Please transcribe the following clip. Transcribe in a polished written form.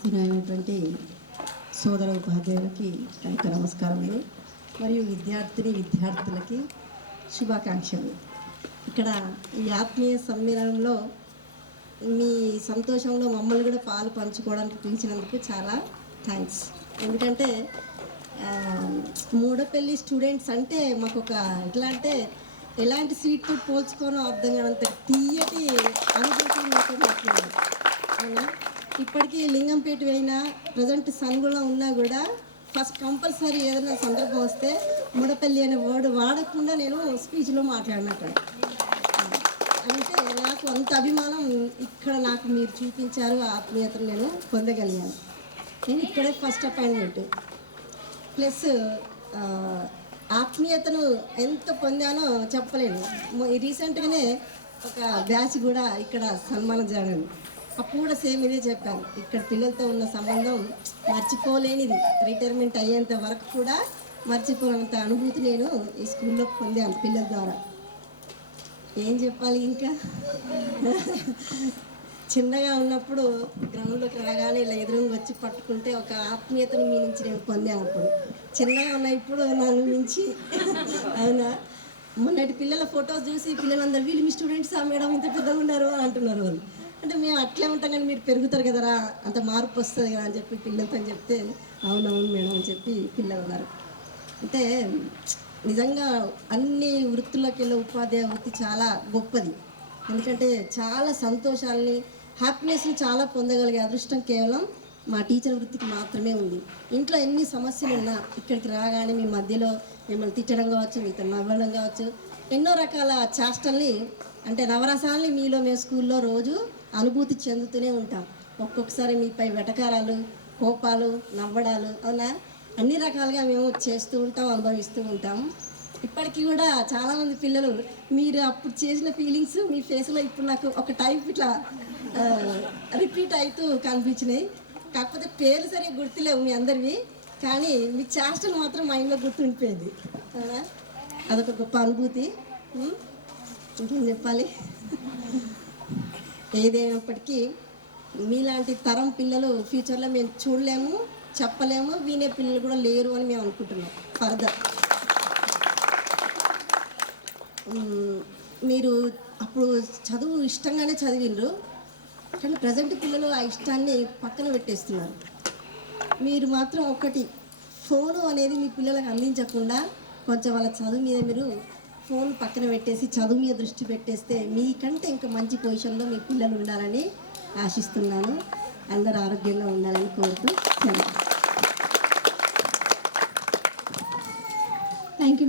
ఆశీనైనటువంటి సోదర ఉపాధ్యాయులకి రైతు నమస్కారములు మరియు విద్యార్థులకి శుభాకాంక్షలు. ఇక్కడ ఈ ఆత్మీయ సమ్మేళనంలో మీ సంతోషంలో మమ్మల్ని కూడా పాలు పంచుకోవడానికి పిలిచినందుకు చాలా థ్యాంక్స్. ఎందుకంటే మూడపల్లి స్టూడెంట్స్ అంటే మాకు ఒక ఎట్లా అంటే ఎలాంటి సీట్తో పోల్చుకోనో అర్థం కానంత తీయటి అనుభూతి మీతో మాట్లాడారు. అవునా, ఇప్పటికీ లింగంపేట అయినా ప్రజెంట్ సన్గులో ఉన్నా కూడా ఫస్ట్ కంపల్సరీ ఏదైనా సందర్భం వస్తే మూడపల్లి అనే వర్డ్ వాడకుండా నేను స్పీచ్లో మాట్లాడినట్టు. అంటే నాకు అంత అభిమానం ఇక్కడ నాకు మీరు చూపించారు, ఆత్మీయతను నేను పొందగలిగాను. నేను ఇక్కడే ఫస్ట్ అపాయింట్మెంట్ ప్లస్ ఆత్మీయతను ఎంత పొందానో చెప్పలేను. రీసెంట్గానే ఒక బ్యాచ్ కూడా ఇక్కడ సన్మానం జరగను, అప్పుడు కూడా సేమ్ ఇదే చెప్పాను. ఇక్కడ పిల్లలతో ఉన్న సంబంధం మర్చిపోలేనిది, రిటైర్మెంట్ అయ్యేంత వరకు కూడా మర్చిపోలేనంత అనుభూతి నేను ఈ స్కూల్లో పొందాను పిల్లల ద్వారా. ఏం చెప్పాలి ఇంకా. చిన్నగా ఉన్నప్పుడు గ్రౌండ్లోకి రాగానే ఇలా ఎదురుగా వచ్చి పట్టుకుంటే ఒక ఆత్మీయతను మీ నుంచి నేను పొందాను. అప్పుడు చిన్నగా ఉన్న ఇప్పుడు నన్ను మించి. అవునా, మొన్నటి పిల్లల ఫొటోస్ చూసి పిల్లలందరూ వీళ్ళు మీ స్టూడెంట్సా మేడం ఇంత పెద్దగా ఉన్నారు అని అంటున్నారు వాళ్ళు. అంటే మేము అట్లే ఉంటాం కానీ మీరు పెరుగుతారు కదరా, అంత మార్పు వస్తుంది కదా అని చెప్పి పిల్లలతో చెప్తే అవునవును మేడం అని చెప్పి పిల్లలు ఉన్నారు. అంటే నిజంగా అన్ని వృత్తుల్లోకి వెళ్ళే ఉపాధ్యాయ వృత్తి చాలా గొప్పది. ఎందుకంటే చాలా సంతోషాలని హ్యాపీనెస్ని చాలా పొందగలిగే అదృష్టం కేవలం మా టీచర్ వృత్తికి మాత్రమే ఉంది. ఇంట్లో ఎన్ని సమస్యలు ఉన్నా ఇక్కడికి రాగానే మీ మధ్యలో మిమ్మల్ని తిట్టడం కావచ్చు, మీతో నవ్వడం కావచ్చు, ఎన్నో రకాల చేష్టల్ని అంటే నవరసాలని మీలో మేము స్కూల్లో రోజు అనుభూతి చెందుతూనే ఉంటాం. ఒక్కొక్కసారి మీపై వెటకారాలు, కోపాలు, నవ్వడాలు, అవునా, అన్ని రకాలుగా మేము చేస్తూ ఉంటాం, అనుభవిస్తూ ఉంటాం. ఇప్పటికీ కూడా చాలామంది పిల్లలు మీరు అప్పుడు చేసిన ఫీలింగ్స్ మీ ఫేస్లో ఇప్పుడు నాకు ఒక టైప్ ఇట్లా రిపీట్ అవుతూ కనిపించినాయి. కాకపోతే పేర్లు సరిగ్గా గుర్తులేవు మీ అందరివి, కానీ మీ చేష్టలు మాత్రం మైండ్లో గుర్తుండిపోయింది. అదొక గొప్ప అనుభూతి. ఇంకేం చెప్పాలి. ఏదైనప్పటికీ మీలాంటి తరం పిల్లలు ఫ్యూచర్లో మేము చూడలేము, చెప్పలేము, వినే పిల్లలు కూడా లేరు అని మేము అనుకుంటున్నాం. ఫర్దర్ మీరు అప్పుడు చదువు ఇష్టంగానే చదివిండ్రు, కానీ ప్రజెంట్ పిల్లలు ఆ ఇష్టాన్ని పక్కన పెట్టేస్తున్నారు. మీరు మాత్రం ఒకటి ఫోను అనేది మీ పిల్లలకు అందించకుండా కొంచెం వాళ్ళ చదువు మీద మీరు ఫోన్ పక్కన పెట్టేసి చదువు మీద దృష్టి పెట్టేస్తే మీకంటే ఇంకా మంచి పొజిషన్లో మీ పిల్లలు ఉండాలని ఆశిస్తున్నాను. అందరూ ఆరోగ్యంగా ఉండాలని కోరుతూ థ్యాంక్ యూ.